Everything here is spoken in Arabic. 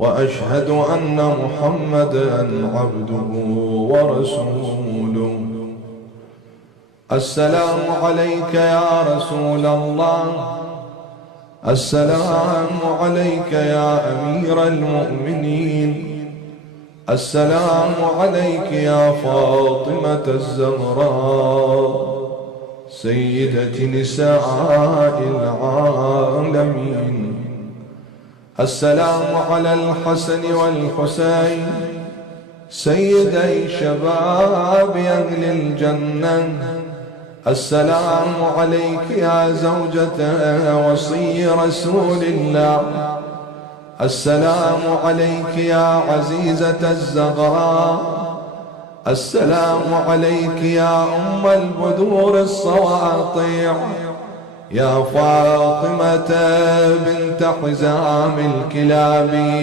وأشهد أن محمدًا عبده ورسوله. السلام عليك يا رسول الله، السلام عليك يا أمير المؤمنين، السلام عليك يا فاطمة الزهراء سيدة نساء العالمين. السلام على الحسن والحسين سيدي شباب أهل الجنة. السلام عليك يا زوجة وصي رسول الله، السلام عليك يا عزيزة الزغراء، السلام عليك يا أم البذور الصواطيع، يا فاطمة بنت حزام الكلاب.